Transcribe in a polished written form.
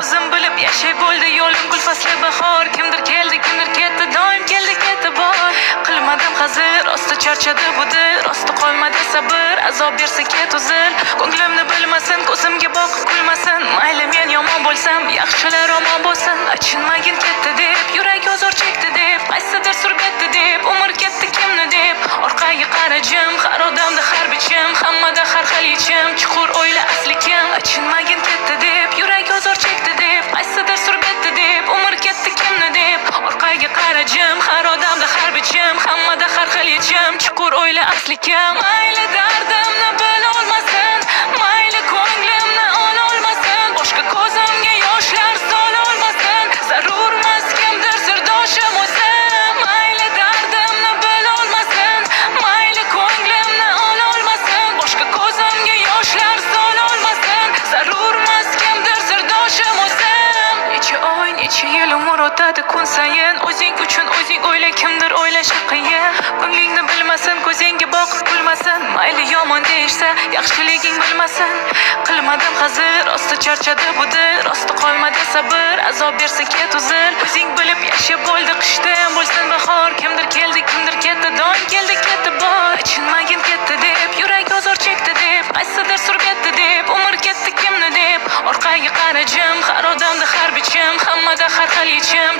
o'zim bilib yashay bo'ldi yo'lim gul fasli bahor. Kimdir keldi kimdir ketdi, doim keldi ketdi bor. Qilmadim hazir, rosti charchadi bu dil, rosti qolmadi sabr, azob bersa ket uzil. Ko'nglimni bilmasin, ko'zimga boqib kulmasin. Mayli men yomon bo'lsam, yaxshilar omon bo'lsin. Achinmagin ketdi deb, yurak ozor chekdi deb, qaysidir surgatdi deb, umr ketdi kimni deb. Orqaga qarajim, har odamda har bichim, hammada har xil yechim. Chuqur o'yla asli kim. Achinmagin ketdi deb, yurak ozor chekdi deb, qaysidir surgatdi deb, umr ketdi kimni deb. Orqaga qarajim, har odamda har bichim, hammada har xil yechim. Chuqur o'yla asli kim. Mayli dardimni bilolmasin, mayli ko'nglimni ololmasin, boshqa ko'zimga yoshlar sololmasin. Zarurmas kimdir sirdoshim o'zim. Mayli dardimni bilolmasin, mayli ko'nglimni ololmasin, boshqa ko'zimga yoshlar sololmasin. Zarurmas kimdir sirdoshim o'zim. Necha oy, necha yil umr o'tadi kun sayin, o'zing uchun o'zing o'yla, kimdir o'ylashi qiyin. Ko'nglingni bilmasin, ko'zingga boqib kulmasin. Mayli yomon deyishsa, yaxshiliging bilmasin. Qilmadim hazir, rosti charchadi bu dil, rosti qolmadi sabr, azob bersa ket uzil. O'zing bilib yasha bo'ldi qishda ham bo'lsin bahor. Kimdir keldi kimdir ketdi, doim keldi ketdi bor. Achinmagin ketdi deb, yurak ozor chekdi deb, qaysidir surgatdi deb, umr ketdi kimni deb. Orqaga qarajim, har odamda har bichim, hammada har xil yechim.